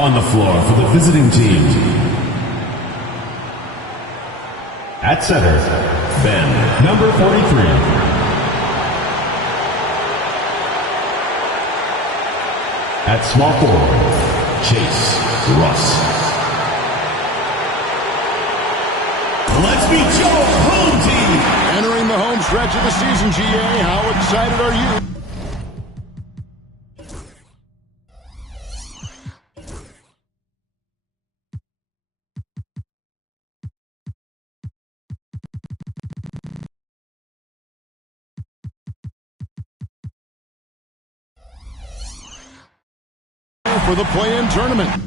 On the floor for the visiting team. At center, Ben, number 43. At small forward, Chase Russ. Let's meet your home team. Entering the home stretch of the season, GA. How excited are you? For the play-in tournament.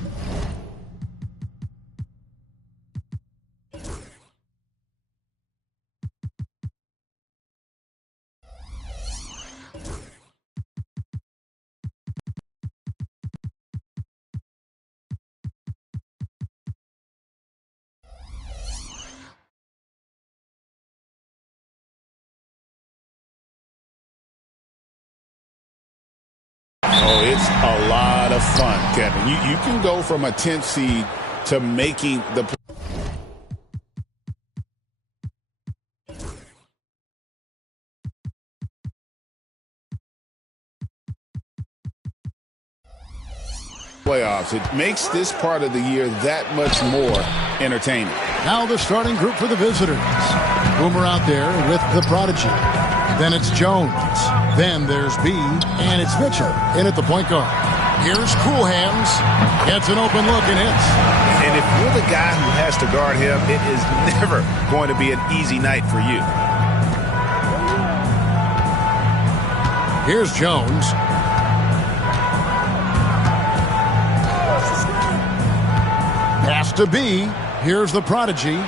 Oh, it's a lot of fun, Kevin. You can go from a 10th seed to making the playoffs. It makes this part of the year that much more entertaining. Now the starting group for the visitors. Boomer out there with the prodigy. Then it's Jones. Then there's B, and it's Mitchell in at the point guard. Here's Cool Hands. Gets an open look and hits. And if you're the guy who has to guard him, it is never going to be an easy night for you. Here's Jones. Pass to B. Here's the prodigy.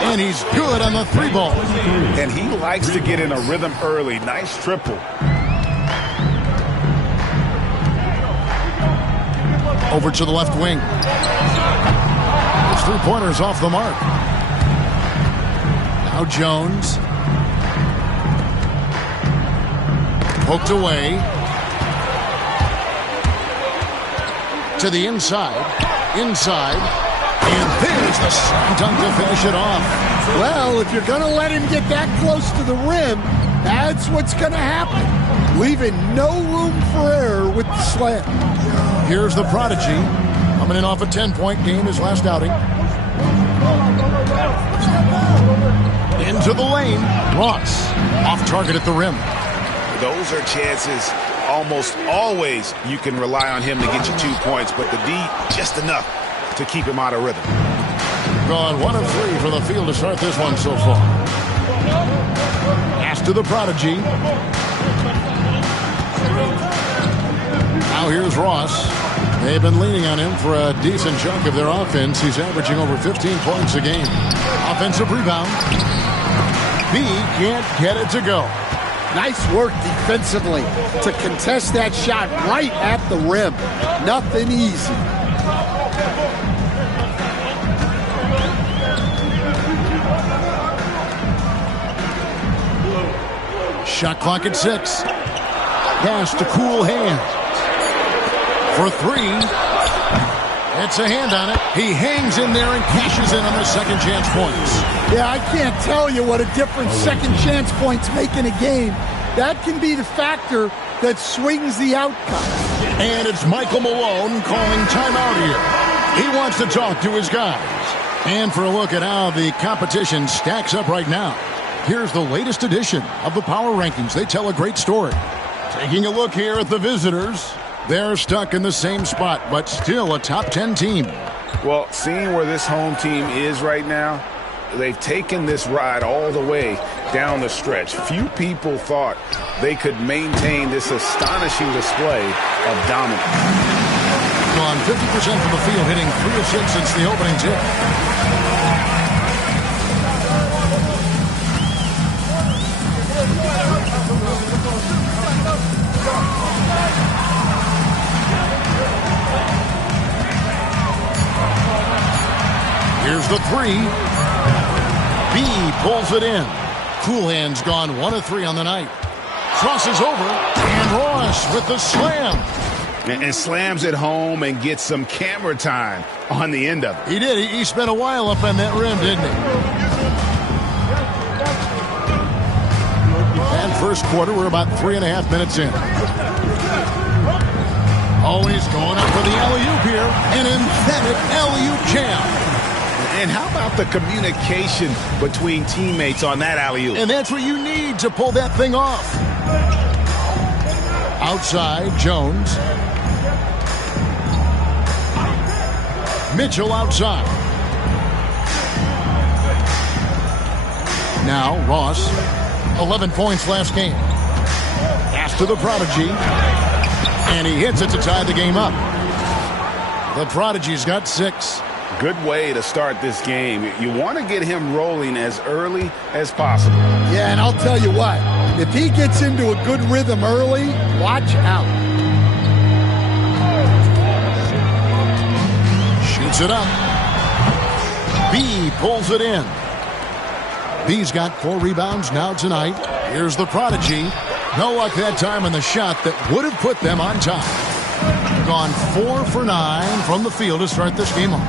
And he's good on the three ball. And he likes to get in a rhythm early. Nice triple. Over to the left wing. His three-pointers off the mark. Now Jones. Poked away. To the inside. Inside. And there's the slam dunk to finish it off. Well, if you're going to let him get that close to the rim, that's what's going to happen. Leaving no room for error with the slam. Here's the prodigy. Coming in off a 10-point game, his last outing. Into the lane. Ross. Off target at the rim. Those are chances almost always you can rely on him to get you 2 points, but the D, just enough to keep him out of rhythm. Gone 1 of 3 for the field to start this one so far. Pass to the prodigy. Now here's Ross. They've been leaning on him for a decent chunk of their offense. He's averaging over 15 points a game. Offensive rebound. B can't get it to go. Nice work defensively to contest that shot right at the rim. Nothing easy. Shot clock at 6. Pass to Cool Hands. For 3. It's a hand on it. He hangs in there and cashes in on the second chance points. Yeah, I can't tell you what a difference second chance points make in a game. That can be the factor that swings the outcome. And it's Michael Malone calling timeout here. He wants to talk to his guys. And for a look at how the competition stacks up right now, here's the latest edition of the Power Rankings. They tell a great story. Taking a look here at the visitors. They're stuck in the same spot, but still a top 10 team. Well, seeing where this home team is right now, they've taken this ride all the way down the stretch. Few people thought they could maintain this astonishing display of dominance. On 50% from the field, hitting 3 of 6 since the opening tip. Here's the 3. B pulls it in. Cool Hands gone 1 of 3 on the night. Crosses over, and Ross with the slam. And slams it home and gets some camera time on the end of it. He did. He spent a while up on that rim, didn't he? And first quarter, we're about 3.5 minutes in. Oh, he's going up for the alley-oop here. An emphatic alley-oop jam. And how about the communication between teammates on that alley-oop? And that's what you need to pull that thing off. Outside, Jones. Mitchell outside. Now, Ross. 11 points last game. Pass to the Prodigy. And he hits it to tie the game up. The Prodigy's got 6. Good way to start this game. You want to get him rolling as early as possible. Yeah, and I'll tell you what. If he gets into a good rhythm early, watch out. Shoots it up. B pulls it in. B's got 4 rebounds now tonight. Here's the Prodigy. No luck that time on the shot that would have put them on top. Gone 4 for 9 from the field to start this game off.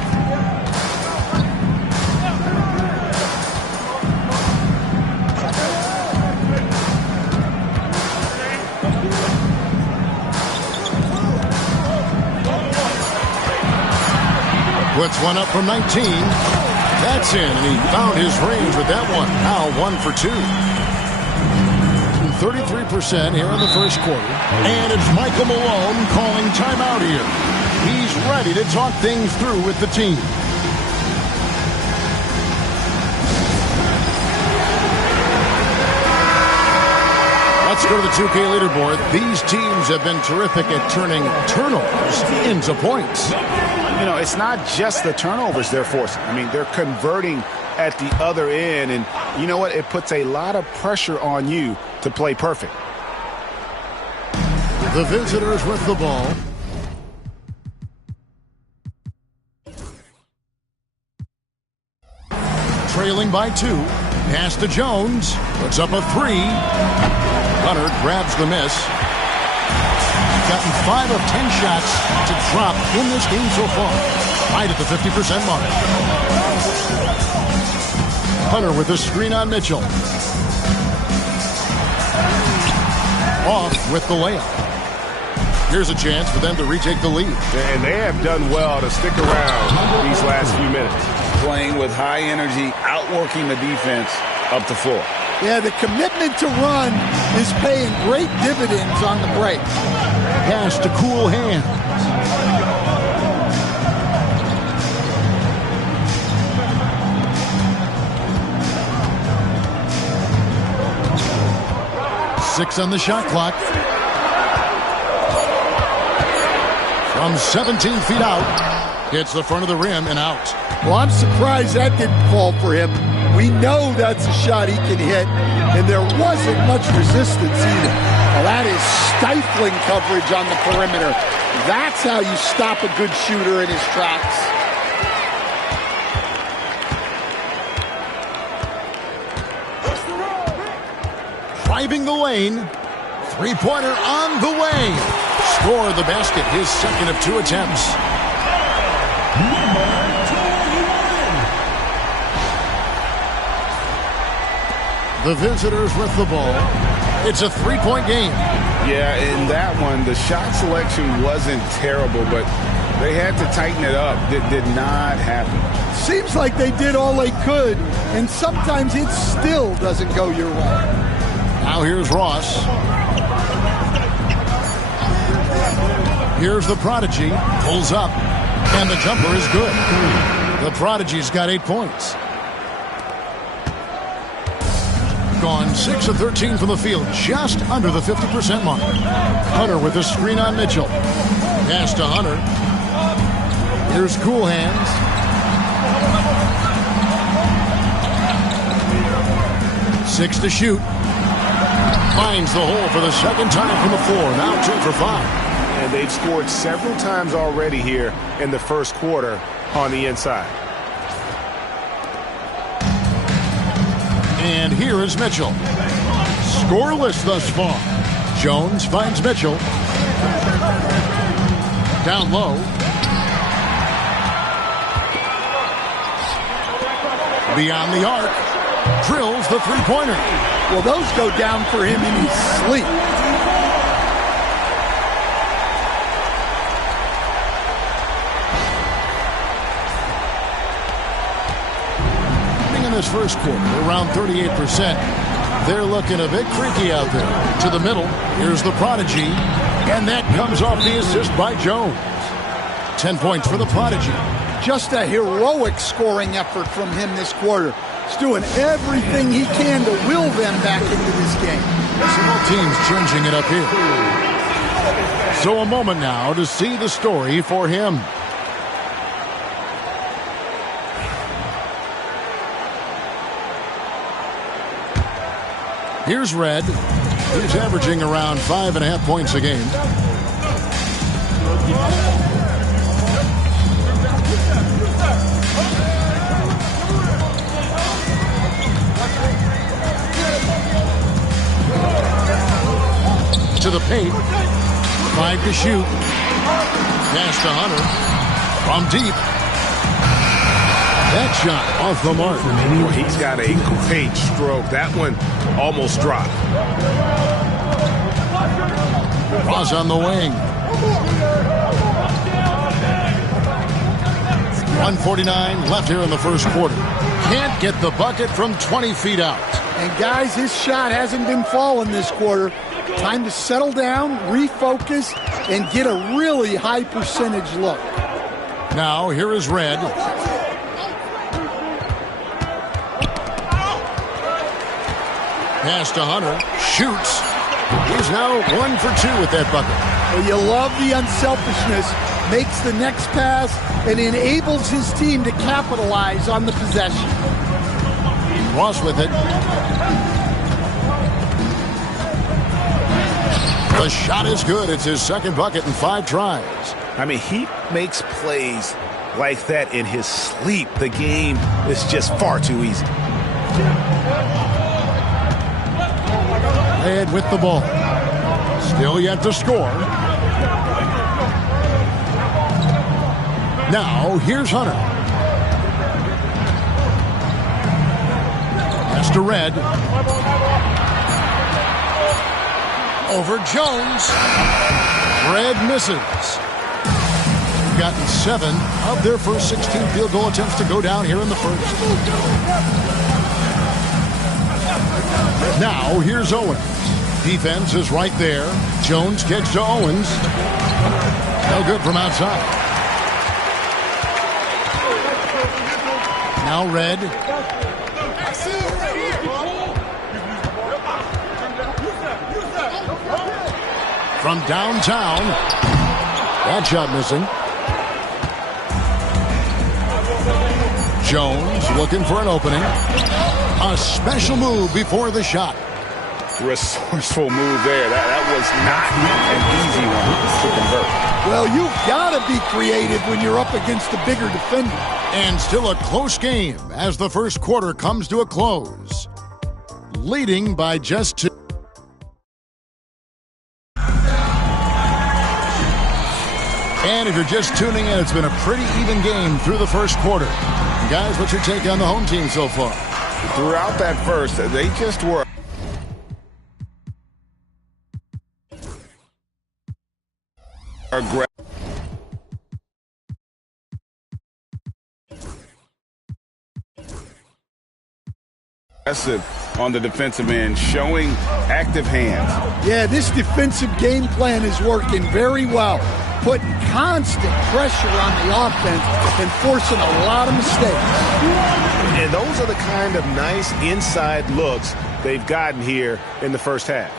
Puts one up from 19. That's in, and he found his range with that one. Now 1 for 2. 33% here in the first quarter. And it's Michael Malone calling timeout here. He's ready to talk things through with the team. Let's go to the 2K leaderboard. These teams have been terrific at turning turnovers into points. You know, it's not just the turnovers they're forcing. I mean, they're converting at the other end. And you know what? It puts a lot of pressure on you to play perfect. The visitors with the ball. Trailing by 2. Pass to Jones. Puts up a 3. Hunter grabs the miss. Gotten 5 of 10 shots to drop in this game so far. Right at the 50% mark. Hunter with a screen on Mitchell. Off with the layup. Here's a chance for them to retake the lead. And they have done well to stick around these last few minutes. Playing with high energy, outworking the defense up the floor. Yeah, the commitment to run is paying great dividends on the break. Pass to cool hands. Six on the shot clock. From 17 feet out. Hits the front of the rim and out. Well, I'm surprised that didn't fall for him. We know that's a shot he can hit, and there wasn't much resistance either. Well, that is stifling coverage on the perimeter. That's how you stop a good shooter in his tracks. Driving the lane. Three-pointer on the way. Score the basket, his second of 2 attempts. The visitors with the ball. It's a 3-point game. Yeah, in that one, the shot selection wasn't terrible, but they had to tighten it up. It did not happen. Seems like they did all they could, and sometimes it still doesn't go your way. Now here's Ross. Here's the Prodigy. Pulls up, and the jumper is good. The Prodigy's got 8 points. Gone 6 of 13 from the field, just under the 50% mark. Hunter with a screen on Mitchell. Pass to Hunter. Here's Cool Hands. Six to shoot. Finds the hole for the second time from the floor. Now 2 for 5. And they've scored several times already here in the first quarter on the inside. And here is Mitchell. Scoreless thus far. Jones finds Mitchell. Down low. Beyond the arc. Drills the three-pointer. Well, those go down for him in his sleep. In this first quarter, around 38%. They're looking a bit creaky out there. To the middle, here's the Prodigy. And that comes off the assist by Jones. 10 points for the Prodigy. Just a heroic scoring effort from him this quarter. He's doing everything he can to will them back into this game. Both teams changing it up here. So a moment now to see the story for him. Here's Red. He's averaging around 5.5 points a game. To the paint. 5 to shoot. Pass to Hunter. From deep. That shot off the mark. Well, he's got a great stroke. That one almost dropped. Ross on the wing. 1:49 left here in the first quarter. Can't get the bucket from 20 feet out. And guys, his shot hasn't been falling this quarter. Time to settle down, refocus, and get a really high percentage look. Now here is Red. Pass to Hunter. Shoots. He's now 1 for 2 with that bucket. Well, you love the unselfishness. Makes the next pass and enables his team to capitalize on the possession. Ross with it. The shot is good. It's his second bucket in 5 tries. I mean, he makes plays like that in his sleep. The game is just far too easy. Red with the ball. Still yet to score. Now, here's Hunter. Pass to Red. Over Jones. Red misses. Gotten 7 of their first 16 field goal attempts to go down here in the first. Now, here's Owens. Defense is right there. Jones kicks to Owens. No good from outside. Now Red. From downtown. That shot missing. Jones looking for an opening. A special move before the shot. Resourceful move there. That was not an easy one to convert. Well, you've got to be creative when you're up against a bigger defender. And still a close game as the first quarter comes to a close. Leading by just 2. And if you're just tuning in, it's been a pretty even game through the first quarter. Guys, what's your take on the home team so far? Throughout that first, they just were aggressive. On the defensive end, showing active hands. Yeah, this defensive game plan is working very well, putting constant pressure on the offense and forcing a lot of mistakes. And those are the kind of nice inside looks they've gotten here in the first half.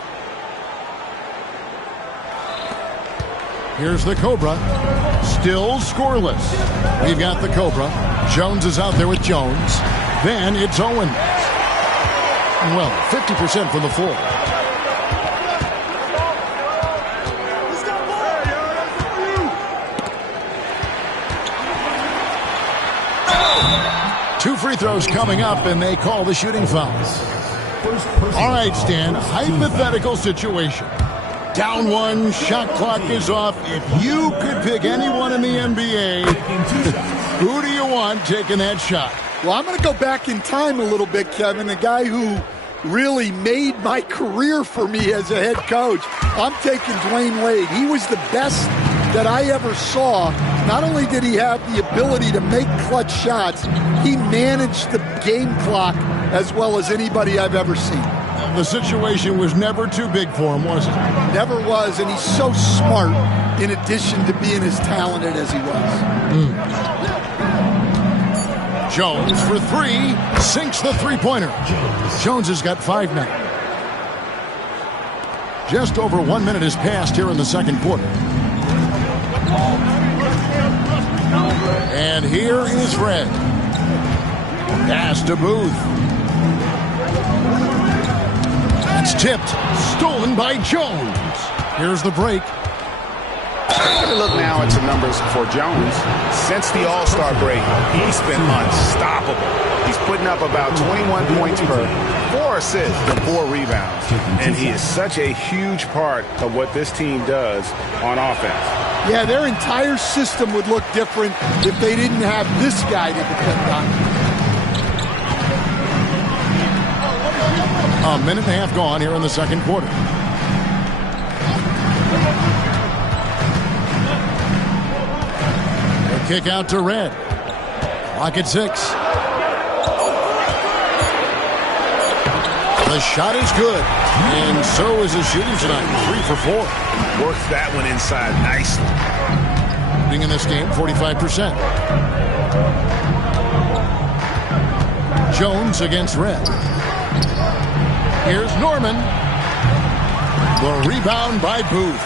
Here's the Cobra. Still scoreless. We've got the Cobra. Jones is out there with Jones. Then it's Owens. Well, 50% from the floor. Two free throws coming up, and they call the shooting foul. All right, Stan, hypothetical situation. Down one, shot clock is off. If you could pick anyone in the NBA, who do you want taking that shot? Well, I'm going to go back in time a little bit, Kevin. A guy who really made my career for me as a head coach. I'm taking Dwayne Wade. He was the best that I ever saw. Not only did he have the ability to make clutch shots, he managed the game clock as well as anybody I've ever seen. The situation was never too big for him, was it? Never was, and he's so smart in addition to being as talented as he was. Jones for three, sinks the three-pointer. Jones has got 5 now. Just over 1 minute has passed here in the second quarter. And here is Red. Pass to Booth. It's tipped. Stolen by Jones. Here's the break. Take a look now at some numbers for Jones. Since the All-Star break, he's been unstoppable. He's putting up about 21 points per 4 assists and 4 rebounds. And he is such a huge part of what this team does on offense. Yeah, their entire system would look different if they didn't have this guy to depend on. A minute and a half gone here in the second quarter. A kick out to Red. Clock at 6. The shot is good. And so is his shooting tonight. 3 for 4. Works that one inside nicely. Shooting in this game, 45%. Jones against Red. Here's Norman. The rebound by Booth.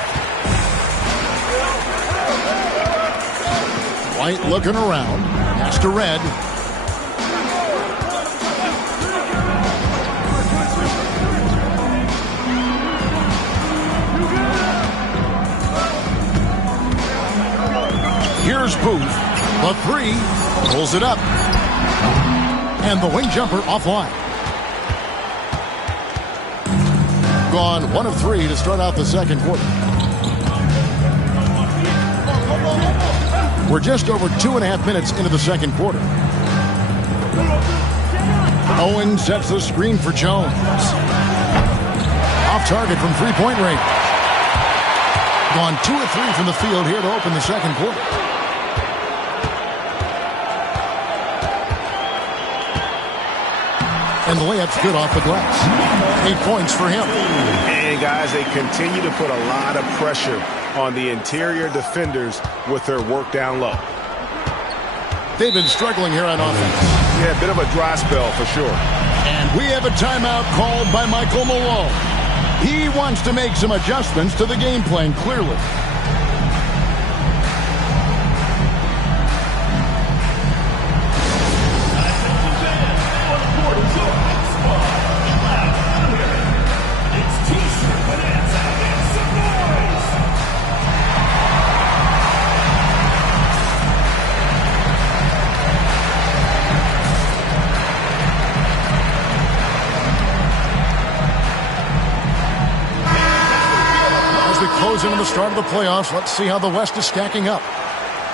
White looking around. Pass to Red. Here's Booth. The three. Pulls it up. And the wing jumper offline. Gone 1 of 3 to start out the second quarter. We're just over 2.5 minutes into the second quarter. Owen sets the screen for Jones. Off target from three-point range. Gone 2 of 3 from the field here to open the second quarter. And the layup's good off the glass. 8 points for him. And guys, they continue to put a lot of pressure on the interior defenders with their work down low. They've been struggling here on offense. Yeah, a bit of a dry spell for sure. And we have a timeout called by Michael Malone. He wants to make some adjustments to the game plan, clearly. Into the start of the playoffs. Let's see how the West is stacking up.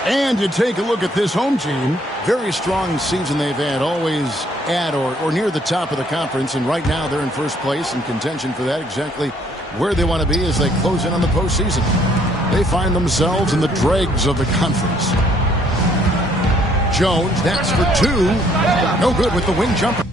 And you take a look at this home team. Very strong season they've had, always at or near the top of the conference. And right now they're in first place in contention for that, exactly where they want to be as they close in on the postseason. They find themselves in the dregs of the conference. Jones, that's for 2. No good with the wing jumper.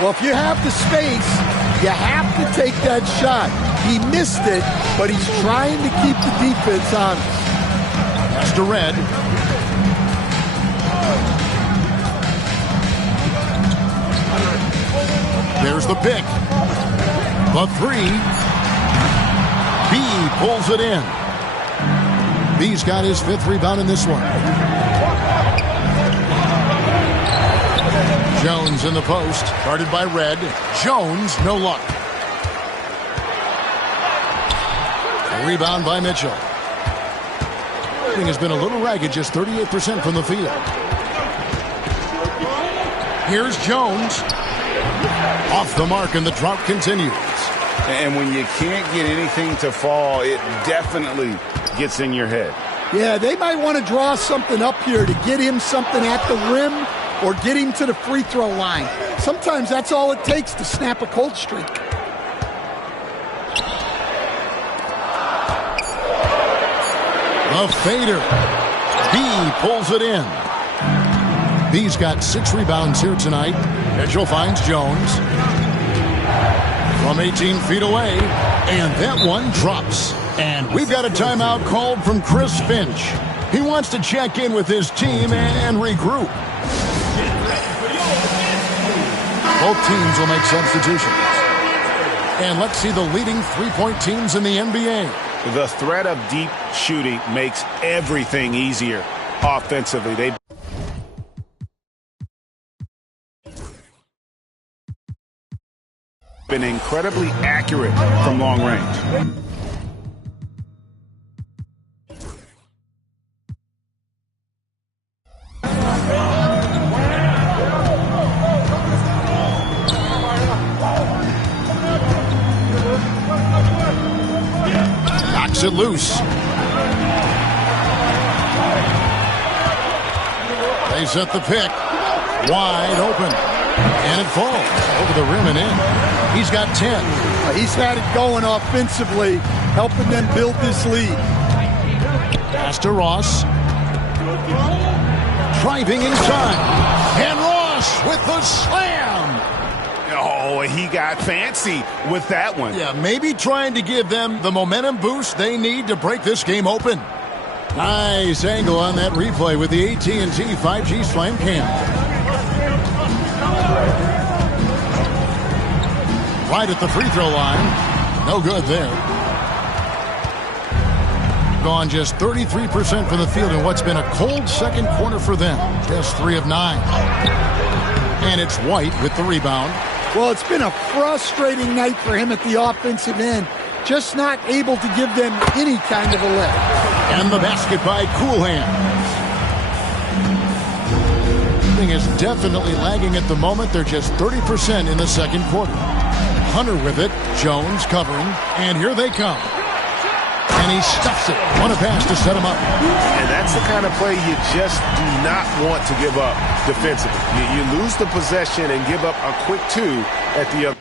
Well, if you have the space, you have to take that shot. He missed it, but he's trying to keep the defense honest. That's to Red. There's the pick. The three. B pulls it in. B's got his 5th rebound in this one. Jones in the post, guarded by Red. Jones, no luck. A rebound by Mitchell. Shooting has been a little ragged, just 38% from the field. Here's Jones. Off the mark, and the drought continues. And when you can't get anything to fall, it definitely gets in your head. Yeah, they might want to draw something up here to get him something at the rim or get him to the free throw line. Sometimes that's all it takes to snap a cold streak. The fader. B pulls it in. B's got 6 rebounds here tonight. Mitchell finds Jones. From 18 feet away. And that one drops. And we've got a timeout called from Chris Finch. He wants to check in with his team and regroup. Both teams will make substitutions. And let's see the leading three-point teams in the NBA. The threat of deep shooting makes everything easier offensively. They've been incredibly accurate from long range. Knocks it loose. They set the pick. Wide open. And it falls over the rim and in. He's got 10. He's had it going offensively, helping them build this lead. Pass to Ross. Driving in time. And Ross with the slam. Oh, he got fancy with that one. Yeah, maybe trying to give them the momentum boost they need to break this game open. Nice angle on that replay with the AT&T 5G Slam Cam. Right at the free throw line. No good there. Gone just 33% from the field in what's been a cold second quarter for them. Just 3 of 9. And it's White with the rebound. Well, it's been a frustrating night for him at the offensive end. Just not able to give them any kind of a lift. And the basket by Coolhand. Is definitely lagging at the moment. They're just 30% in the second quarter. Hunter with it. Jones covering. And here they come. And he stuffs it. What a pass to set him up. And that's the kind of play you just do not want to give up defensively. You lose the possession and give up a quick 2 at the other.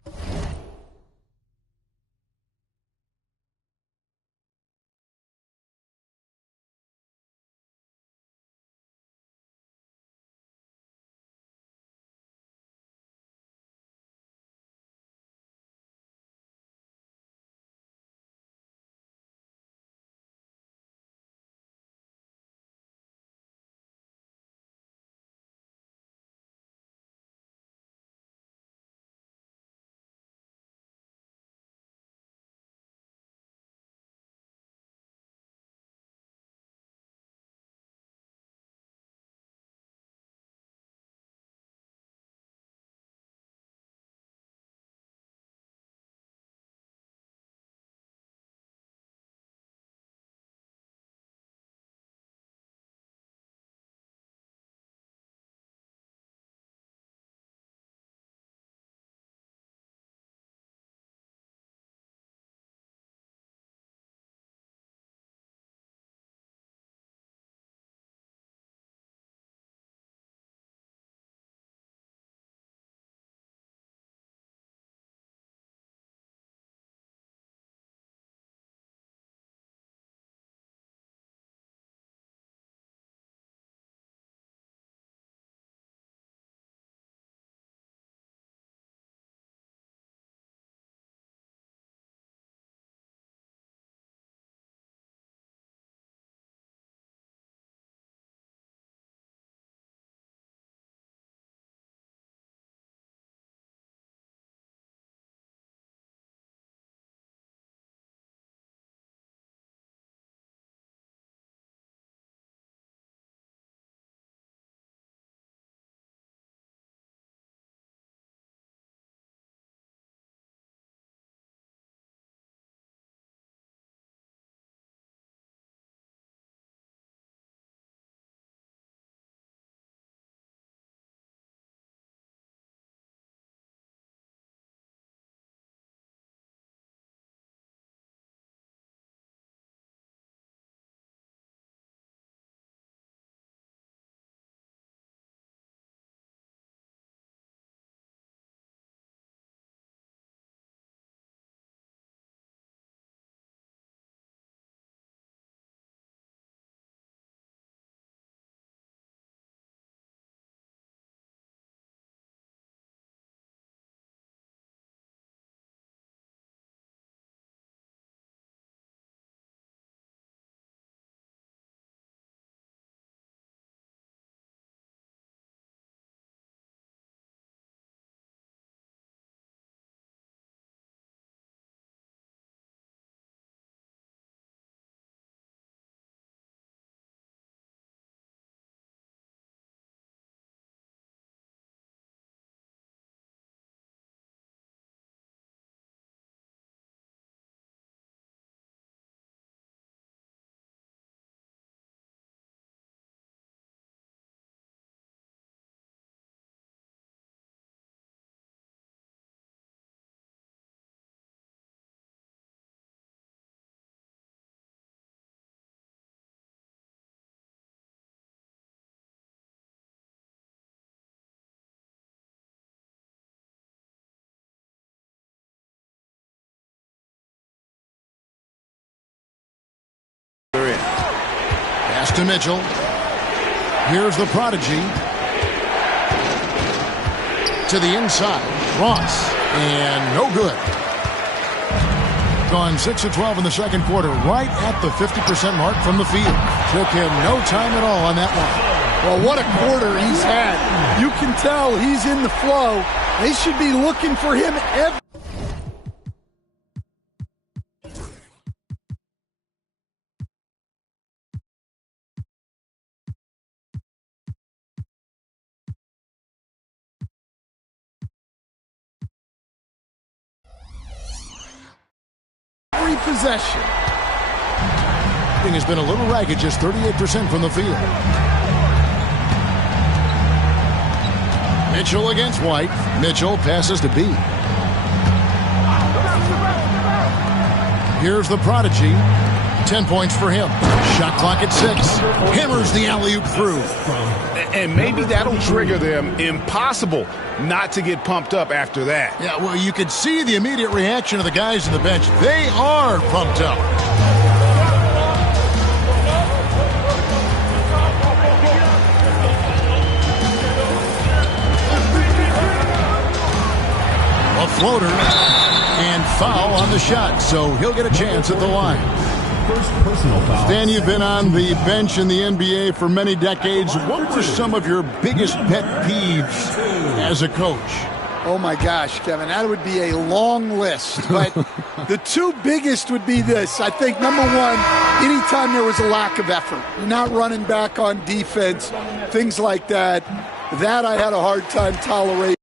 to Mitchell. Here's the prodigy. To the inside. Ross. And no good. Gone 6 of 12 in the second quarter. Right at the 50% mark from the field. Took him no time at all on that one. Well, what a quarter he's had. You can tell he's in the flow. They should be looking for him every possession. Shooting has been a little ragged, just 38% from the field. Mitchell against White. Mitchell passes to B. Here's the prodigy. 10 points for him. Shot clock at 6. Hammers the alley-oop through. And maybe that'll trigger them. Impossible not to get pumped up after that. Yeah, well, you could see the immediate reaction of the guys on the bench. They are pumped up. A floater and foul on the shot, so he'll get a chance at the line. First personal foul. Stan, you've been on the bench in the NBA for many decades. What were some of your biggest pet peeves as a coach? Oh, my gosh, Kevin, that would be a long list. But the two biggest would be this. I think, number one, anytime there was a lack of effort, you're not running back on defense, things like that, that I had a hard time tolerating.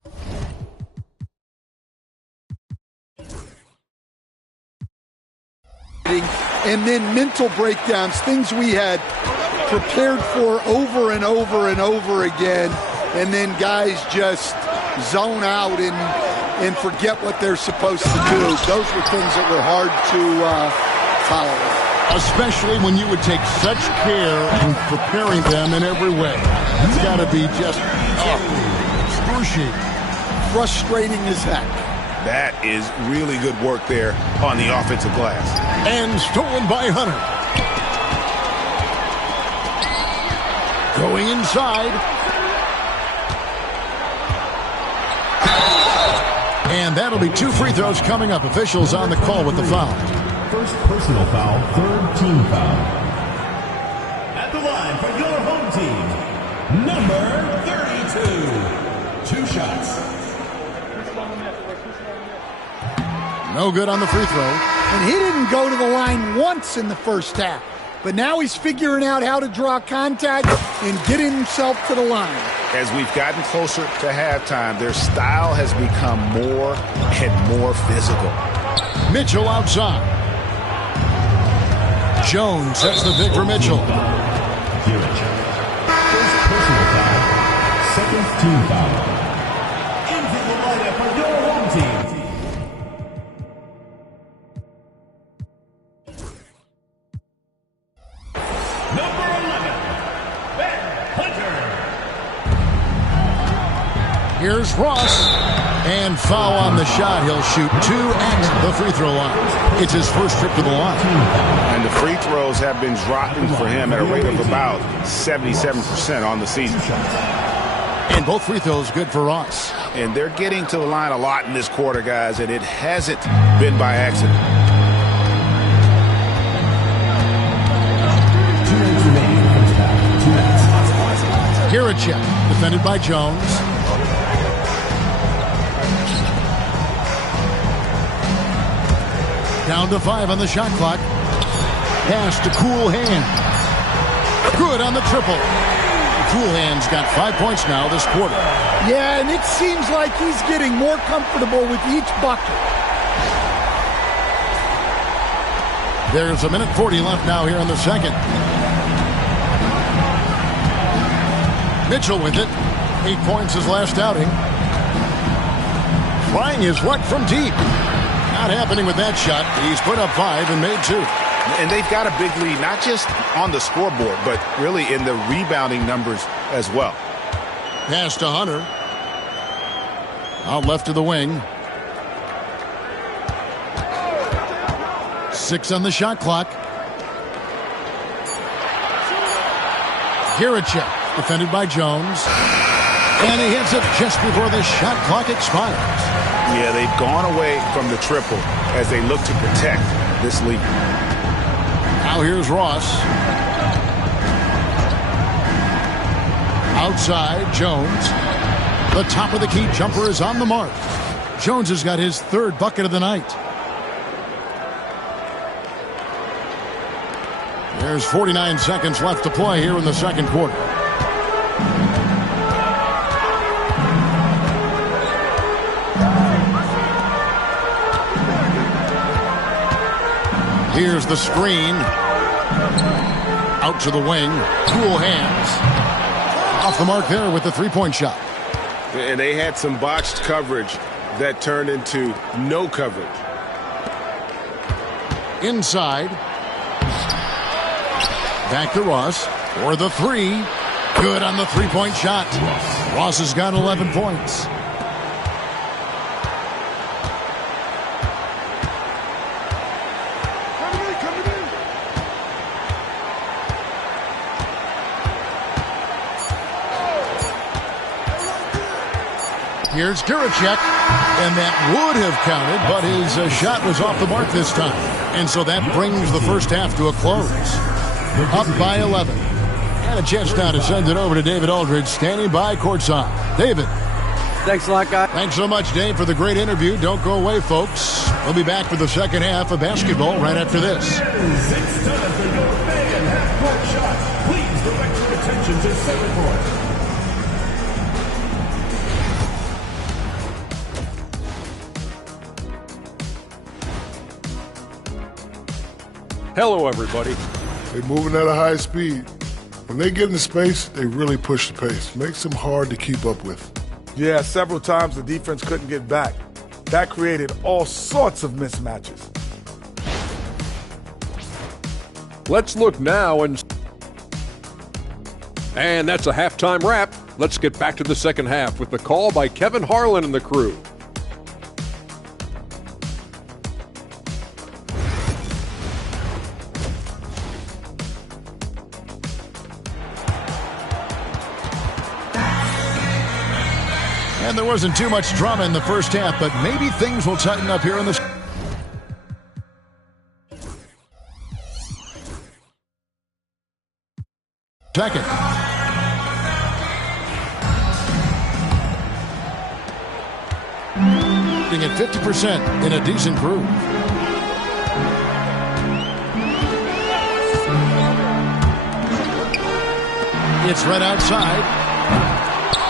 And then mental breakdowns, things we had prepared for over and over and over again, and then guys just zone out and forget what they're supposed to do. Those were things that were hard to tolerate. Especially when you would take such care in preparing them in every way. It's got to be just excruciating. Frustrating as heck. That is really good work there on the offensive glass. And stolen by Hunter. Going inside. And that'll be 2 free throws coming up. Officials on the call with the foul. First personal foul, third team foul. At the line for your home team, number 32. 2 shots. No good on the free throw. And he didn't go to the line once in the first half. But now he's figuring out how to draw contact and get himself to the line. As we've gotten closer to halftime, their style has become more and more physical. Mitchell outside. Jones sets the pick for Mitchell. First personal foul, second team foul. Into the lineup for your home team. Here's Ross. And foul on the shot. He'll shoot 2 at the free throw line. It's his first trip to the line. And the free throws have been dropping for him at a rate of about 77% on the season. And both free throws good for Ross. And they're getting to the line a lot in this quarter, guys, and it hasn't been by accident. 2 minutes remaining in the first half. 2 minutes. Here a check. Defended by Jones. Down to 5 on the shot clock. Pass to Cool Hand. Good on the triple. Cool Hand's got 5 points now this quarter. Yeah, and it seems like he's getting more comfortable with each bucket. There's 1:40 left now here in the second. Mitchell with it. 8 points his last outing. Trying his luck from deep. Not happening with that shot. He's put up 5 and made 2. And they've got a big lead, not just on the scoreboard, but really in the rebounding numbers as well. Pass to Hunter. Out left to the wing. 6 on the shot clock. Kiricek, defended by Jones. And he hits it just before the shot clock expires. Yeah, they've gone away from the triple as they look to protect this lead. Now here's Ross. Outside, Jones. The top of the key jumper is on the mark. Jones has got his third bucket of the night. There's 49 seconds left to play here in the second quarter. Here's the screen. Out to the wing. Cool hands. Off the mark there with the three-point shot. And they had some botched coverage that turned into no coverage. Inside. Back to Ross for the three. Good on the three-point shot. Ross has got 11 points. Here's Kiricek, and that would have counted, but his shot was off the mark this time. And so that brings the first half to a close. Up by 11. And a chance now to send it over to David Aldridge, standing by courtside. David. Thanks a lot, guys. Thanks so much, Dave, for the great interview. Don't go away, folks. We'll be back for the second half of basketball right after this. It's time for your fan half-court shots. Please direct your attention to center court. Hello, everybody. They're moving at a high speed. When they get in the space, they really push the pace. Makes them hard to keep up with. Yeah, several times the defense couldn't get back. That created all sorts of mismatches. Let's look now and that's a halftime wrap. Let's get back to the second half with the call by Kevin Harlan and the crew. And there wasn't too much drama in the first half, but maybe things will tighten up here in the second. Being at 50% in a decent groove. It's right outside.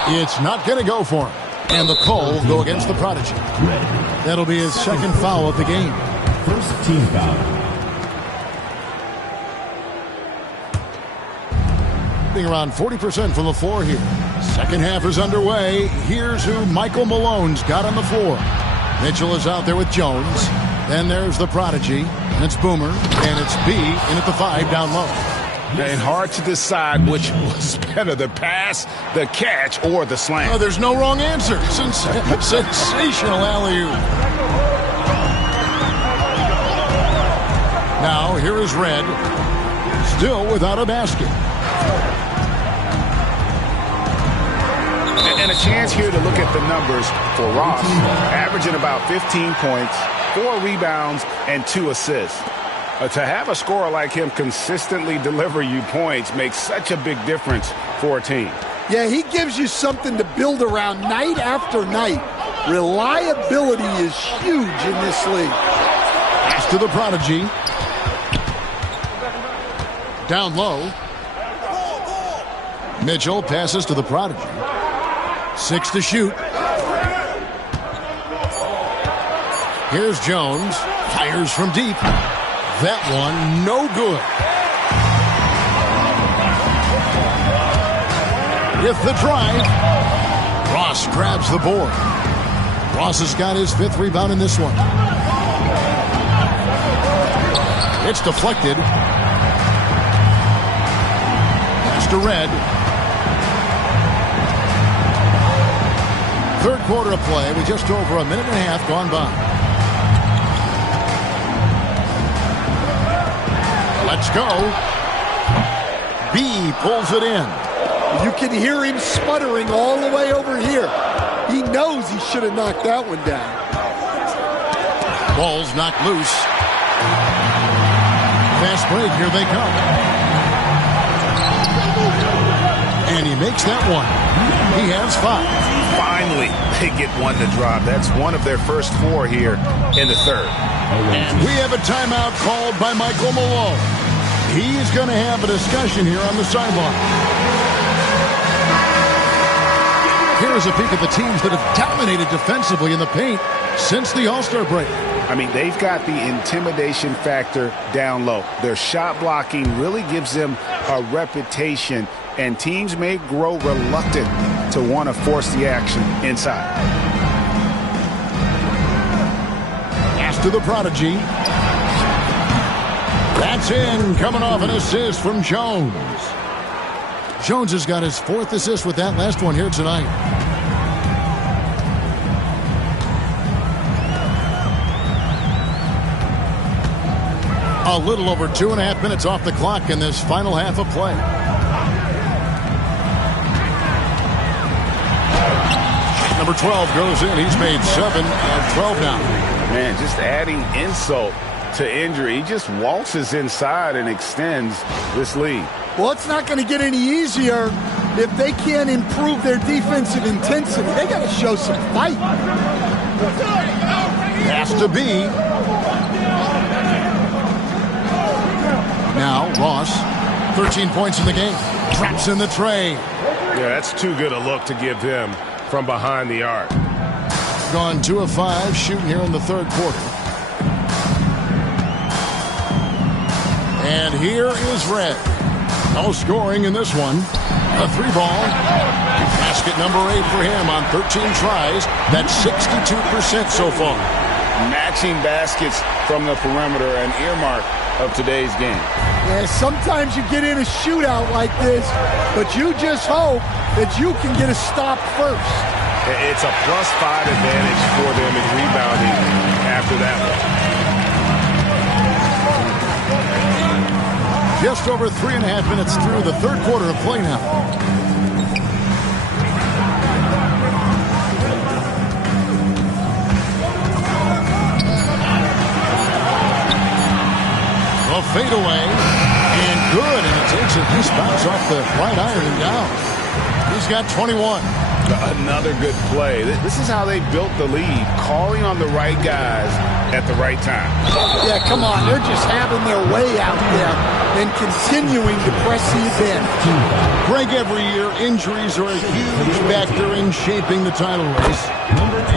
It's not going to go for him. And the call will go against the Prodigy. That'll be his second foul of the game. First team foul. Being around 40% from the floor here. Second half is underway. Here's who Michael Malone's got on the floor. Mitchell is out there with Jones. Then there's the Prodigy. And it's Boomer. And it's B in at the 5 down low. And hard to decide which was better, the pass, the catch, or the slam. Oh, there's no wrong answer. Sensational alley-oop. Now, here is Red. Still without a basket. And a chance here to look at the numbers for Ross. Averaging about 15 points, 4 rebounds, and 2 assists. To have a scorer like him consistently deliver you points makes such a big difference for a team. Yeah, he gives you something to build around night after night. Reliability is huge in this league. Pass to the Prodigy. Down low. Mitchell passes to the Prodigy. 6 to shoot. Here's Jones. Fires from deep. That one, no good. With the drive, Ross grabs the board. Ross has got his 5th rebound in this one. It's deflected. Pass to Red. Third quarter of play with just over a minute and a half gone by. Let's go. B pulls it in. You can hear him sputtering all the way over here. He knows he should have knocked that one down. Ball's knocked loose. Fast break, here they come. And he makes that one. He has 5. Finally, they get one to drop. That's one of their first 4 here in the third. And we have a timeout called by Michael Malone. He's going to have a discussion here on the sideline. Here's a peek at the teams that have dominated defensively in the paint since the All-Star break. I mean, they've got the intimidation factor down low. Their shot blocking really gives them a reputation, and teams may grow reluctant to want to force the action inside. Pass to the prodigy. That's in, coming off an assist from Jones. Jones has got his 4th assist with that last one here tonight. A little over 2.5 minutes off the clock in this final half of play. Number 12 goes in. He's made 7 of 12 now. Man, just adding insult to injury. He just waltzes inside and extends this lead. Well, it's not going to get any easier if they can't improve their defensive intensity. They got to show some fight. Has to be. Now, Ross, 13 points in the game. Traps in the tray. Yeah, that's too good a look to give him from behind the arc. Gone 2 of 5 shooting here in the third quarter. And here is Red. No scoring in this one. A 3-ball. Basket number 8 for him on 13 tries. That's 62% so far. Matching baskets from the perimeter, an earmark of today's game. Yeah, sometimes you get in a shootout like this, but you just hope that you can get a stop first. It's a +5 advantage for them in rebounding after that one. Just over 3.5 minutes through the third quarter of play now. A fadeaway, and good, and it takes a nice bounce off the right iron and down. He's got 21. Another good play. This is how they built the lead, calling on the right guys at the right time. Yeah, come on. They're just having their way out there and continuing to press the advantage. Greg, every year, injuries are a huge factor in shaping the title race.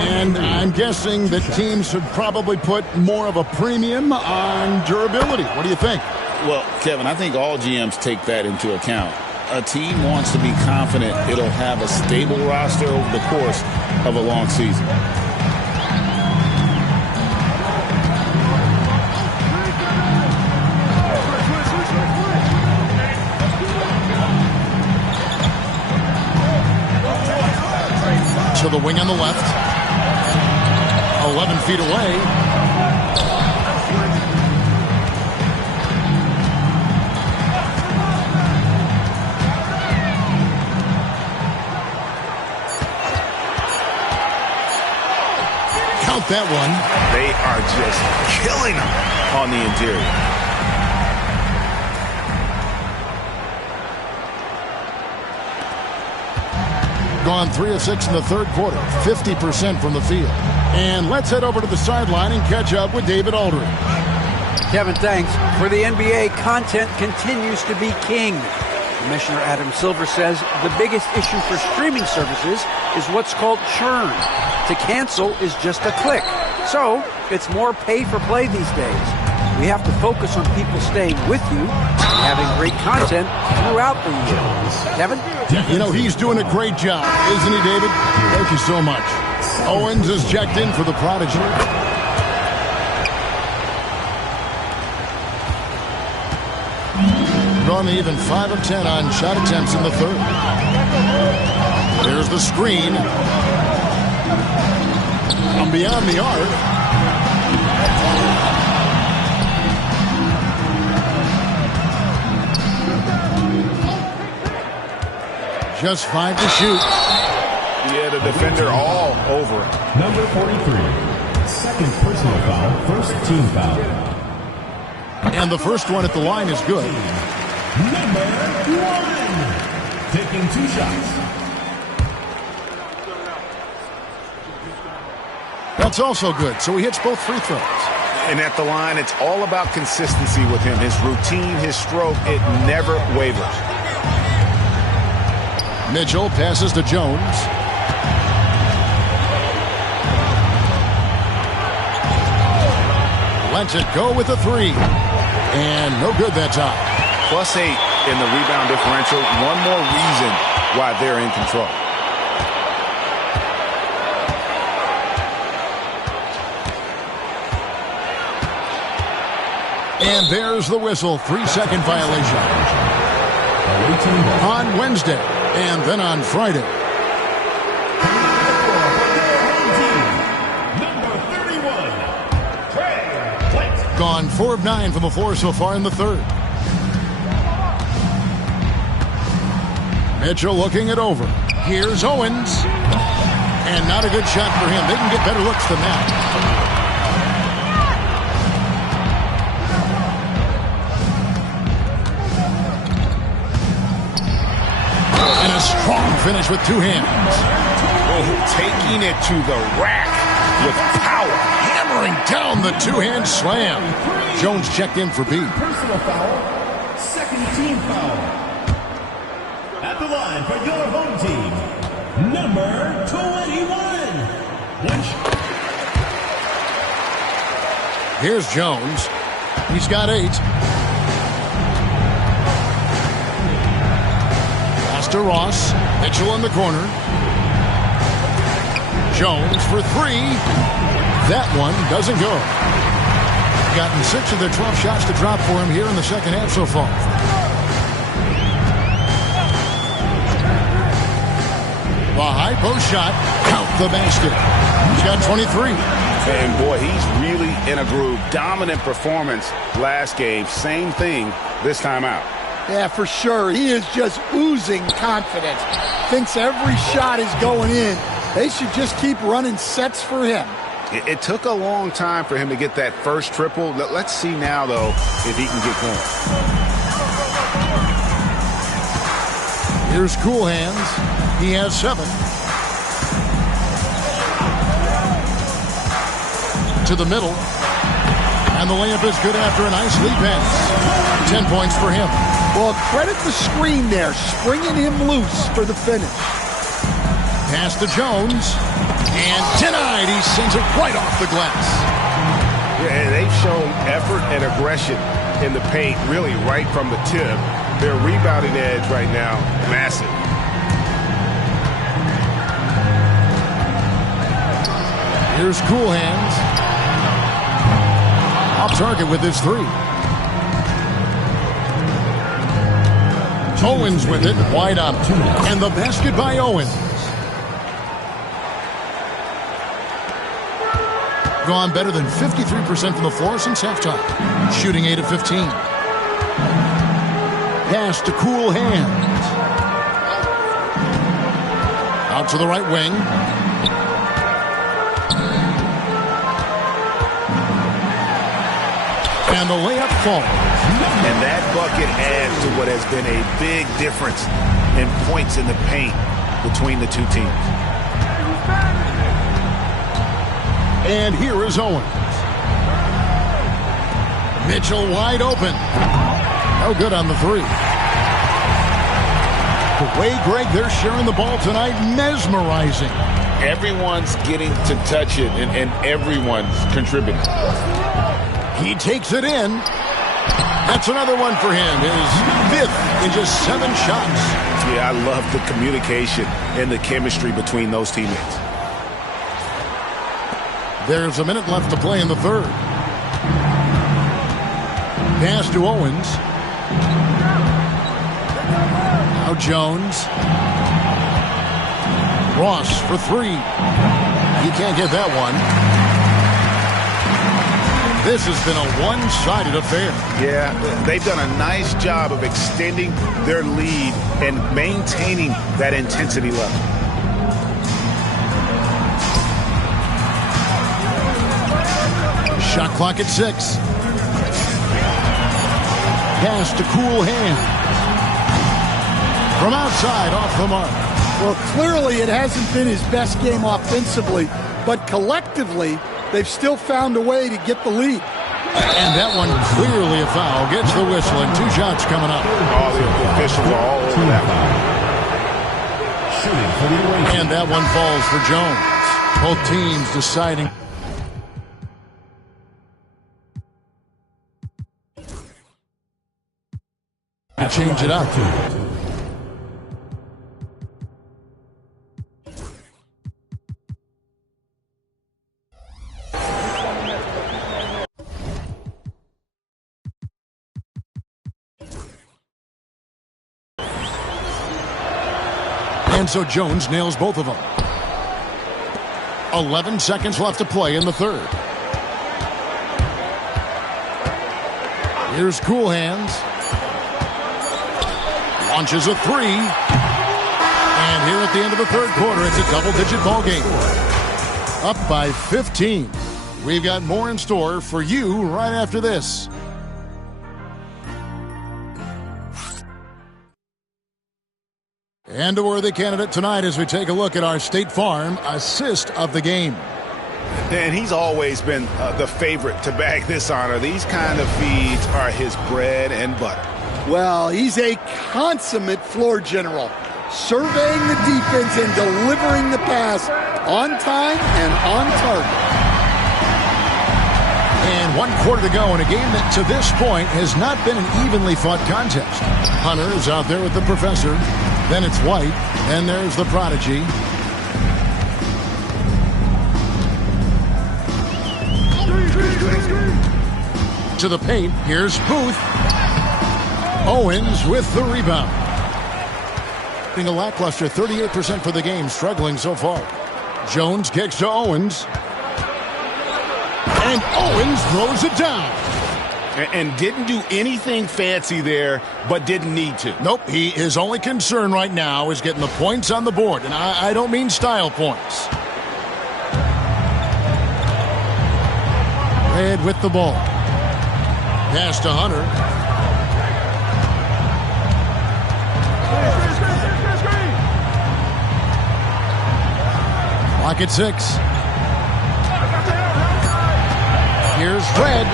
And I'm guessing that teams should probably put more of a premium on durability. What do you think? Well, Kevin, I think all GMs take that into account. A team wants to be confident it'll have a stable roster over the course of a long season. To the wing on the left. 11 feet away. Count that one. They are just killing them on the interior. Gone 3 of 6 in the third quarter, 50% from the field. And let's head over to the sideline and catch up with David Aldridge. Kevin, thanks. For the NBA, content continues to be king. Commissioner Adam Silver says the biggest issue for streaming services is what's called churn. To cancel is just a click. So it's more pay for play these days. We have to focus on people staying with you and having great content throughout the year. Kevin? You know, he's doing a great job, isn't he, David? Thank you so much. Owens is checked in for the Prodigy. Gone even 5 of 10 on shot attempts in the third. There's the screen. From beyond the arc. Just 5 to shoot. Yeah, the defender all over him. Number 43. Second personal foul, first team foul. And the first one at the line is good. Number 1. Taking 2 shots. That's also good, so he hits both free throws. And at the line, it's all about consistency with him. His routine, his stroke, it never wavers. Mitchell passes to Jones. Lets it go with a 3. And no good that time. +8 in the rebound differential. One more reason why they're in control. And there's the whistle. 3-second violation. On Wednesday and then on Friday. Number 31. Gone 4 of 9 from the floor so far in the third. Mitchell looking it over. Here's Owens. And not a good shot for him. They can get better looks than that. And a strong finish with 2 hands. Oh, taking it to the rack with power. Hammering down the 2-hand slam. Jones checked in for B. Personal foul, second team foul. At the line for your home team, number 21. Here's Jones. He's got 8. Pass to Ross. Mitchell in the corner. Jones for 3. That one doesn't go. Gotten 6 of their 12 shots to drop for him here in the second half so far. The high post shot. Count the basket. He's got 23. And boy, he's really in a groove. Dominant performance last game. Same thing this time out. Yeah, for sure. He is just oozing confidence. Thinks every shot is going in. They should just keep running sets for him. It took a long time for him to get that first triple. Let's see now, though, if he can get going. Here's Cool Hands. He has 7. To the middle. And the layup is good after a nice lead pass. 10 points for him. Well, credit the screen there, springing him loose for the finish. Pass to Jones. And denied. He sends it right off the glass. Yeah, they've shown effort and aggression in the paint, really right from the tip. Their rebounding edge right now, massive. Here's Cool Hands. Off target with his 3. Owens with it, wide up. And the basket by Owens. Gone better than 53% from the floor since halftime. Shooting 8 of 15. Pass to Cool Hands. Out to the right wing. And the layup falls. And that bucket adds to what has been a big difference in points in the paint between the two teams. And here is Owens. Mitchell wide open. No good on the 3. The way, Greg, they're sharing the ball tonight, mesmerizing. Everyone's getting to touch it, and everyone's contributing. He takes it in. That's another one for him. His 5th in just 7 shots. Yeah, I love the communication and the chemistry between those teammates. There's a minute left to play in the third. Pass to Owens. Now Jones. Ross for 3. He can't get that one. This has been a one-sided affair. Yeah, they've done a nice job of extending their lead and maintaining that intensity level. Shot clock at 6. Pass to Cool Hand. From outside, off the mark. Well, clearly it hasn't been his best game offensively, but collectively, they've still found a way to get the lead. And that one clearly a foul. Gets the whistle, and 2 shots coming up. All the officials are all over that one. And that one falls for Jones. Both teams deciding. To change it up. And so Jones nails both of them. 11 seconds left to play in the third. Here's Cool Hands. Launches a 3. And here at the end of the third quarter, it's a double-digit ball game. Up by 15. We've got more in store for you right after this. And a worthy candidate tonight as we take a look at our State Farm assist of the game. And he's always been the favorite to bag this honor. These kind of feeds are his bread and butter. Well, he's a consummate floor general, surveying the defense and delivering the pass on time and on target. And 1 quarter to go in a game that to this point has not been an evenly fought contest. Hunter is out there with the professor. Then it's White. And there's the prodigy. To the paint. Here's Booth. Owens with the rebound. Being a lackluster 38% for the game, struggling so far. Jones kicks to Owens. And Owens throws it down. And didn't do anything fancy there, but didn't need to. Nope, his only concern right now is getting the points on the board. And I don't mean style points. Red with the ball. Pass to Hunter. Clock at 6. Here's Red.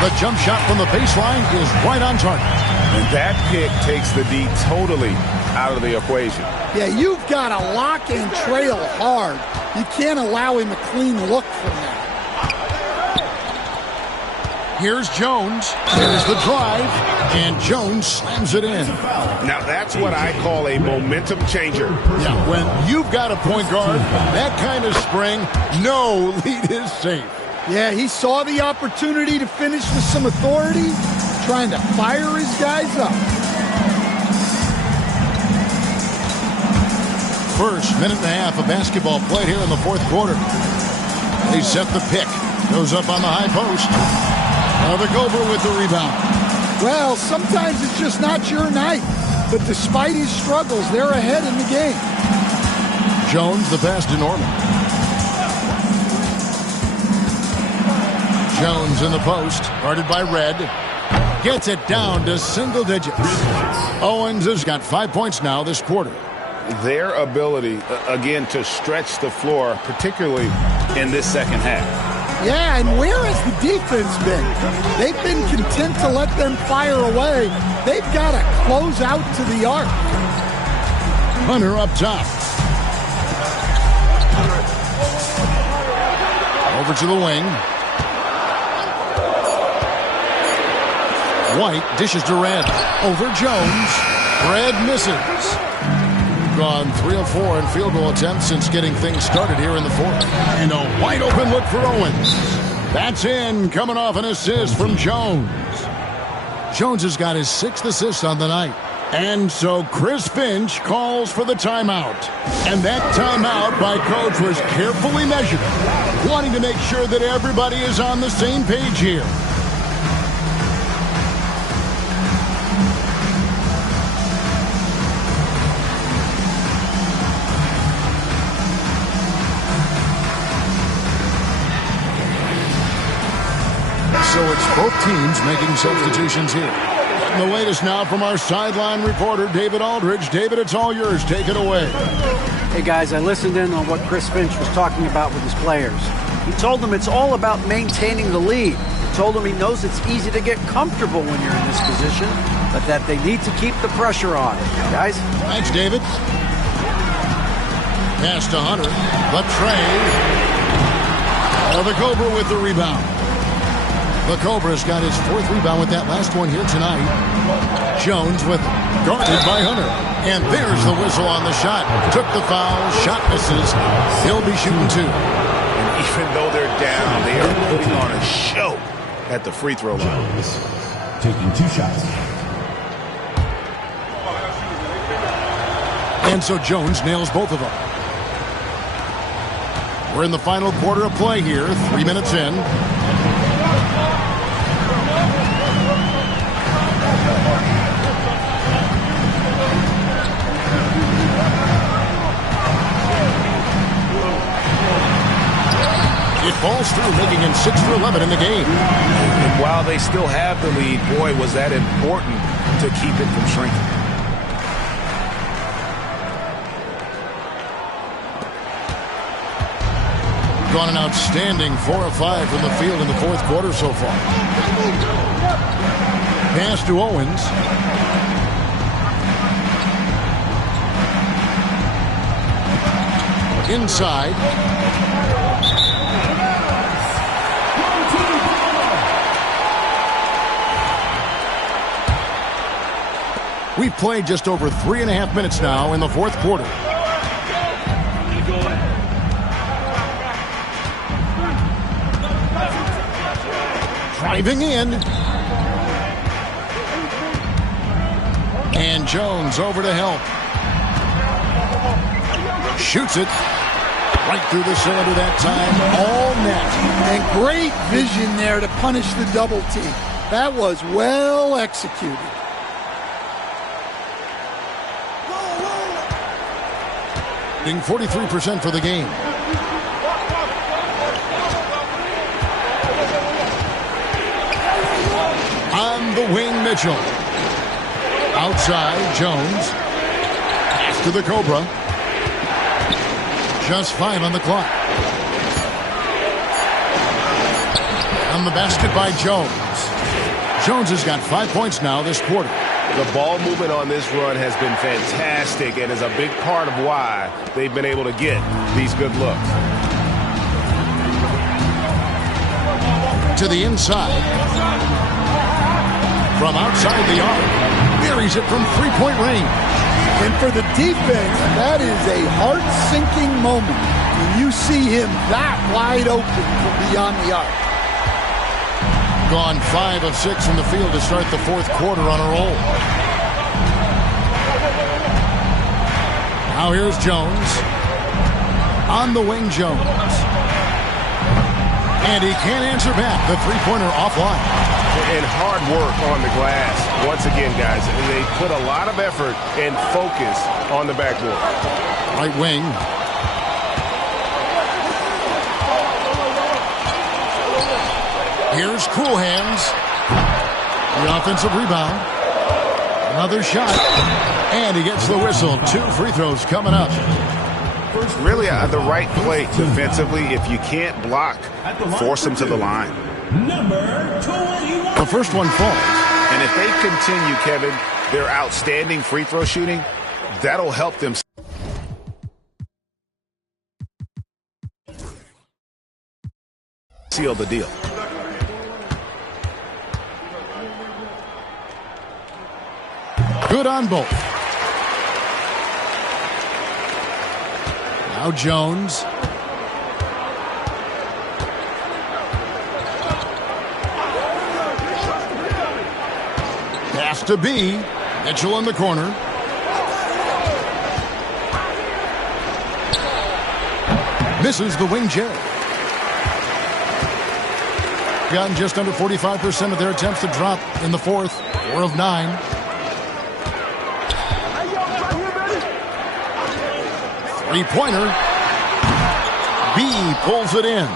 The jump shot from the baseline is right on target. And that pick takes the D totally out of the equation. Yeah, you've got to lock and trail hard. You can't allow him a clean look from that. Here's Jones. There's the drive. And Jones slams it in. Now that's what I call a momentum changer. Yeah, when you've got a point guard, that kind of spring, no lead is safe. Yeah, he saw the opportunity to finish with some authority, trying to fire his guys up. First minute and a half of basketball played here in the fourth quarter. They set the pick. Goes up on the high post. Another Gober with the rebound. Well, sometimes it's just not your night. But despite his struggles, they're ahead in the game. Jones the pass to Norman. Jones in the post, guarded by Red. Gets it down to single digits. Owens has got 5 points now this quarter. Their ability, again, to stretch the floor, particularly in this second half. Yeah, and where has the defense been? They've been content to let them fire away. They've got to close out to the arc. Hunter up top. Over to the wing. White dishes to Red. Over Jones. Red misses. Gone 3 of 4 in field goal attempts since getting things started here in the fourth. And a wide open look for Owens. That's in, coming off an assist from Jones. Jones has got his 6th assist on the night. And so Chris Finch calls for the timeout. And that timeout by Coach was carefully measured. wanting to make sure that everybody is on the same page here. So it's both teams making substitutions here. And the latest now from our sideline reporter, David Aldridge. David, it's all yours. Take it away. Hey, guys, I listened in on what Chris Finch was talking about with his players. He told them it's all about maintaining the lead. He told them he knows it's easy to get comfortable when you're in this position, but that they need to keep the pressure on. Guys? Thanks, David. Pass to Hunter. Latrey. The Cobra with the rebound. The Cobra's got his 4th rebound with that last one here tonight. Jones with guarded by Hunter. And there's the whistle on the shot. Took the foul. Shot misses. He'll be shooting 2. And even though they're down, they are putting on a show at the free throw line. Taking 2 shots. And so Jones nails both of them. We're in the final quarter of play here. 3 minutes in. It falls through, making him 6 for 11 in the game. And while they still have the lead, boy, was that important to keep it from shrinking. Gone an outstanding 4 of 5 from the field in the 4th quarter so far. Pass to Owens. Inside. We've played just over 3.5 minutes now in the 4th quarter. Driving in. And Jones over to help. Shoots it. Right through the cylinder that time. All net. And great vision there to punish the double team. That was well executed. Being 43% for the game. On the wing, Mitchell. Outside, Jones. Pass to the Cobra. Just 5 on the clock. On the basket by Jones. Jones has got 5 points now this quarter. The ball movement on this run has been fantastic and is a big part of why they've been able to get these good looks. To the inside. From outside the arc. Buries it from 3-point range. And for the defense, that is a heart-sinking moment when you see him that wide open from beyond the arc. Gone 5 of 6 from the field to start the 4th quarter on a roll. Now here's Jones. On the wing, Jones. And he can't answer back. The 3-pointer offline. And hard work on the glass. Once again, guys, they put a lot of effort and focus on the backboard. Right wing. Here's Cool Hands. The offensive rebound. Another shot. And he gets the whistle. 2 free throws coming up. Really the right play defensively. If you can't block, force them to the line. Number 21. The first one falls. And if they continue, Kevin, their outstanding free throw shooting, that'll help them seal the deal. Good on both. Now Jones. Pass to B. Mitchell in the corner. Misses the wing J. gotten just under 45% of their attempts to drop in the fourth. 4 of 9. Three-pointer. B pulls it in.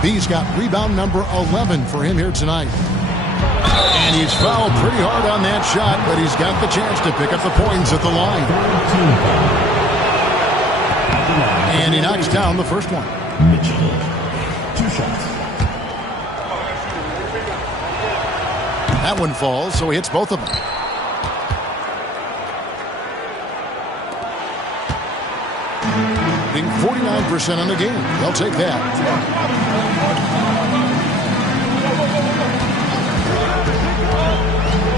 B's got rebound number 11 for him here tonight. And he's fouled pretty hard on that shot, but he's got the chance to pick up the points at the line. And he knocks down the first one. Mitchell, 2 shots. That one falls, so he hits both of them. Being 49% on the game. They'll take that.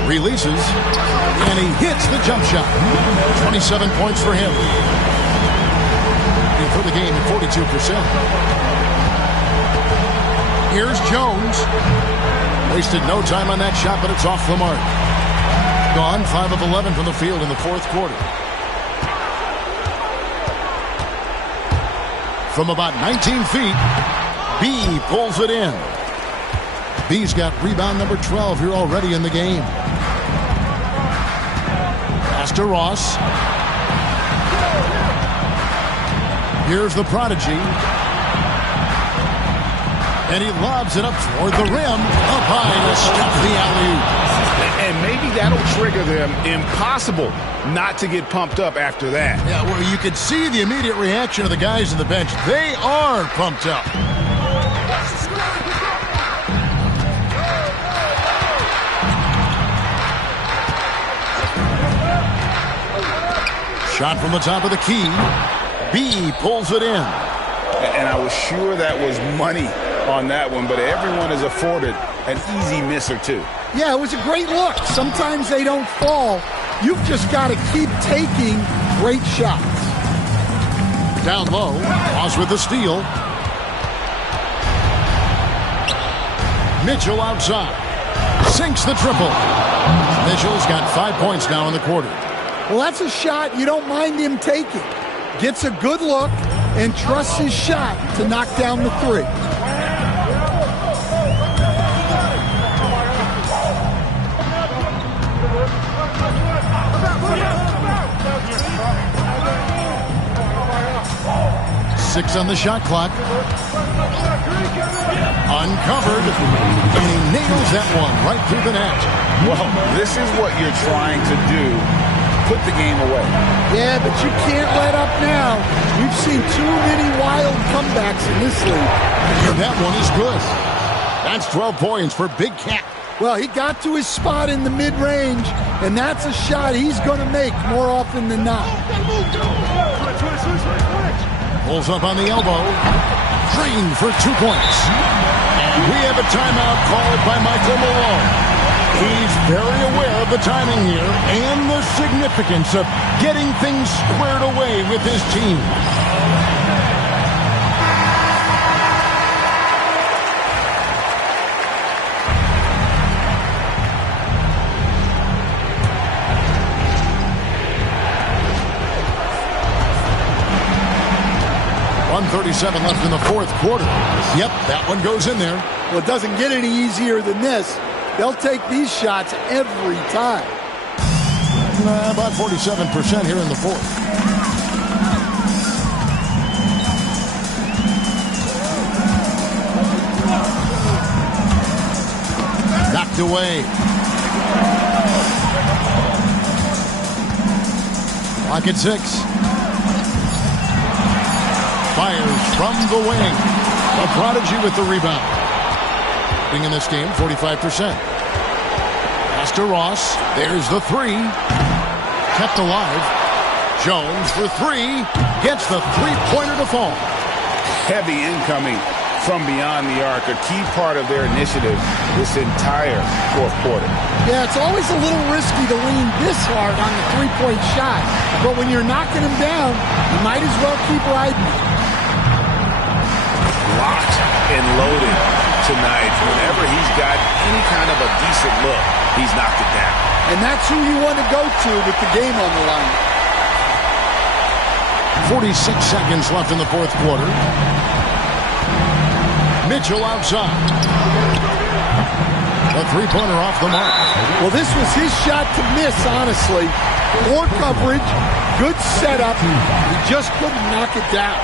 Releases, and he hits the jump shot. 27 points for him. And for the game at 42%. Here's Jones. Wasted no time on that shot, but it's off the mark. Gone 5 of 11 from the field in the fourth quarter. From about 19 feet, B pulls it in. B's got rebound number 12 here already in the game. Pass to Ross. Here's the prodigy. And he lobs it up toward the rim. Up high to stop the alley-oop. And maybe that'll trigger them. Impossible not to get pumped up after that. Yeah, well, you could see the immediate reaction of the guys on the bench. They are pumped up. Shot from the top of the key. B pulls it in. And I was sure that was money on that one, but everyone is afforded an easy miss or two. Yeah, it was a great look. Sometimes they don't fall. You've just got to keep taking great shots. Down low, Ross with the steal. Mitchell outside. Sinks the triple. Mitchell's got 5 points now in the quarter. Well, that's a shot you don't mind him taking. Gets a good look and trusts his shot to knock down the three. Six on the shot clock. Uncovered. And he nails that one right through the net. Well, this is what you're trying to do. Put the game away. Yeah, but you can't let up now. We've seen too many wild comebacks in this league. And that one is good. That's 12 points for Big Cat. Well, he got to his spot in the mid-range, and that's a shot he's going to make more often than not. Pulls up on the elbow. Drained for 2 points. And we have a timeout called by Michael Malone. He's very aware of the timing here and the significance of getting things squared away with his team. .137 left in the fourth quarter. Yep, that one goes in there. Well, it doesn't get any easier than this. They'll take these shots every time. About 47% here in the fourth. Knocked away. Clock at 6. Fires from the wing. A prodigy with the rebound. In this game, 45%. Pass to Ross. There's the three. Kept alive. Jones for three. Gets the three-pointer to fall. Heavy incoming from beyond the arc. A key part of their initiative this entire fourth quarter. Yeah, it's always a little risky to lean this hard on the three-point shot. But when you're knocking him down, you might as well keep riding. Locked and loaded tonight. Whenever he's got any kind of a decent look, he's knocked it down. And that's who you want to go to with the game on the line. 46 seconds left in the fourth quarter. Mitchell outside. A three-pointer off the mark. Well, this was his shot to miss, honestly. Poor coverage, good setup. He just couldn't knock it down.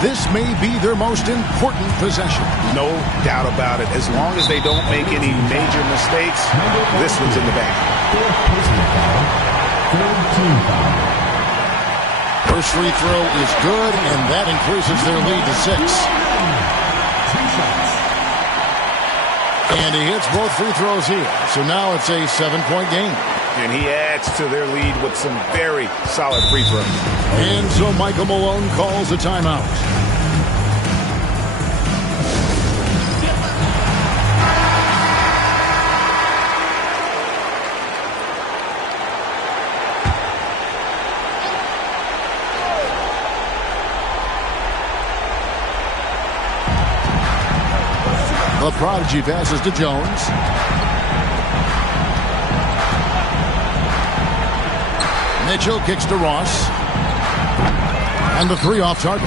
This may be their most important possession. No doubt about it. As long as they don't make any major mistakes, this one's in the bag. First free throw is good, and that increases their lead to 6. And he hits both free throws here. So now it's a 7-point game. And he adds to their lead with some very solid free throws. And so Michael Malone calls a timeout. The prodigy passes to Jones. Mitchell kicks to Ross. And the three off target.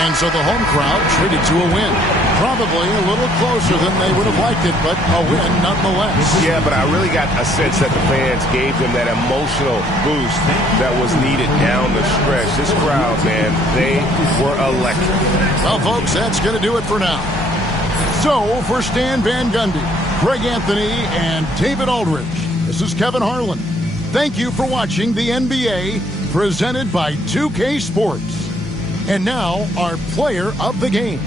And so the home crowd treated to a win. Probably a little closer than they would have liked it, but a win nonetheless. Yeah, but I really got a sense that the fans gave them that emotional boost that was needed down the stretch. This crowd, man, they were electric. Well, folks, that's going to do it for now. So, for Stan Van Gundy, Greg Anthony, and David Aldridge, this is Kevin Harlan. Thank you for watching the NBA presented by 2K Sports. And now, our player of the game.